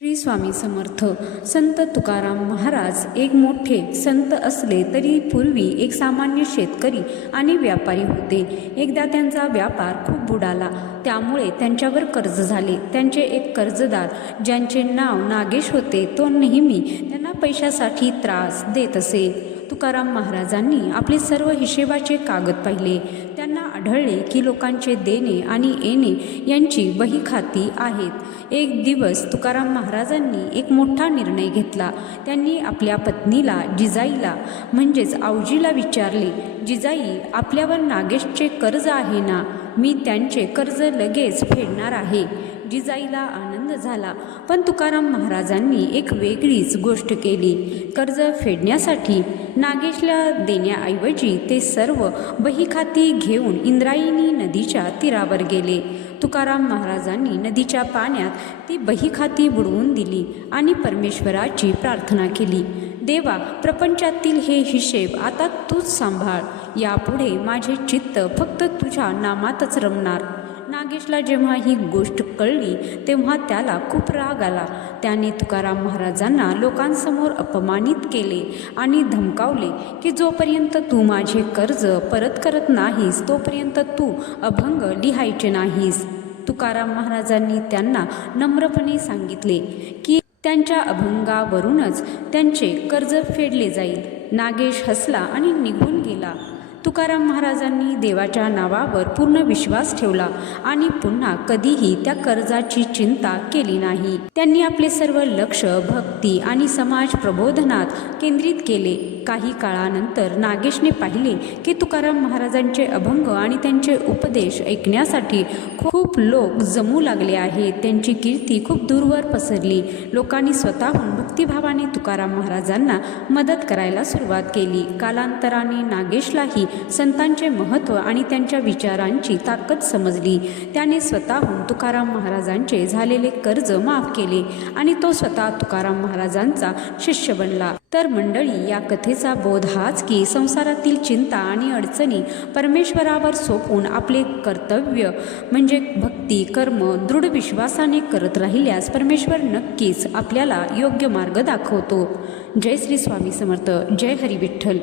श्री स्वामी समर्थ. संत तुकाराम महाराज एक मोठे संत असले तरी पूर्वी एक सामान्य शेतकरी आणि व्यापारी होते. एकदा त्यांचा व्यापार खूप बुडाला, त्यामुळे त्यांच्यावर कर्ज झाले. त्यांचे एक कर्जदार, ज्यांचे नाव नागेश होते, तो नेहमी त्यांना पैशासाठी त्रास देत असे. तुकाराम महाराजांनी आपले सर्व हिशेबाचे कागद पाहिले. त्यांना आढळले की लोकांचे देणे आणि येणे यांची वही खाती आहेत. एक दिवस तुकाराम महाराजांनी एक मोठा निर्णय घेतला. त्यांनी आपल्या पत्नीला जिजाईला म्हणजेच आवजीला विचारले, जिजाई, आपल्यावर नागेशचे कर्ज आहे ना? मी त्यांचे कर्ज लगेच फेडणार आहे. जिजाईला आनंद झाला, पण तुकाराम महाराजांनी एक वेगळीच गोष्ट केली. कर्ज फेडण्यासाठी नागेशला देण्याऐवजी ते सर्व बहीखाती घेऊन इंद्रायणी नदीच्या तीरावर गेले. तुकाराम महाराजांनी नदीच्या पाण्यात ती बहीखाती बुडवून दिली आणि परमेश्वराची प्रार्थना केली, देवा, प्रपंचातील हे हिशेब आता तूच सांभाळ. यापुढे माझे चित्त फक्त तुझ्या नामातच रमणार. नागेशला जेव्हा ही गोष्ट कळली तेव्हा त्याला खूप राग आला. त्याने तुकाराम महाराजांना लोकांसमोर अपमानित केले आणि धमकावले की जोपर्यंत तू माझे कर्ज परत करत नाहीस तोपर्यंत तू अभंग लिहायचे नाहीस. तुकाराम महाराजांनी त्यांना नम्रपणे सांगितले की त्यांच्या अभंगावरूनच त्यांचे कर्ज फेडले जाईल. नागेश हसला आणि निघून गेला. तुकाराम महाराजांनी देवाच्या नावावर पूर्ण विश्वास ठेवला आणि पुन्हा कधीही त्या कर्जाची चिंता केली नाही. त्यांनी आपले सर्व लक्ष भक्ती आणि समाज प्रबोधनात केंद्रित केले. काही काळानंतर नागेशने पाहिले की तुकाराम महाराजांचे अभंग आणि त्यांचे उपदेश ऐकण्यासाठी खूप लोक जमू लागले आहेत. त्यांची कीर्ती खूप दूरवर पसरली. लोकांनी स्वतःहून भक्तिभावाने तुकाराम महाराजांना मदत करायला सुरुवात केली. कालांतराने नागेशलाही संतांचे महत्त्व आणि त्यांच्या विचारांची ताकद समजली. त्याने स्वतःहून तुकाराम महाराजांचे झालेले कर्ज माफ केले आणि तो स्वतः तुकाराम महाराजांचा शिष्य बनला. तर मंडळी, या कथेचा बोध हाच की संसारातील चिंता आणि अडचणी परमेश्वरावर सोपवून आपले कर्तव्य म्हणजे भक्ती कर्म दृढ विश्वासाने करत राहिल्यास परमेश्वर नक्कीच आपल्याला योग्य मार्ग दाखवतो. जय श्री स्वामी समर्थ. जय हरी विठ्ठल.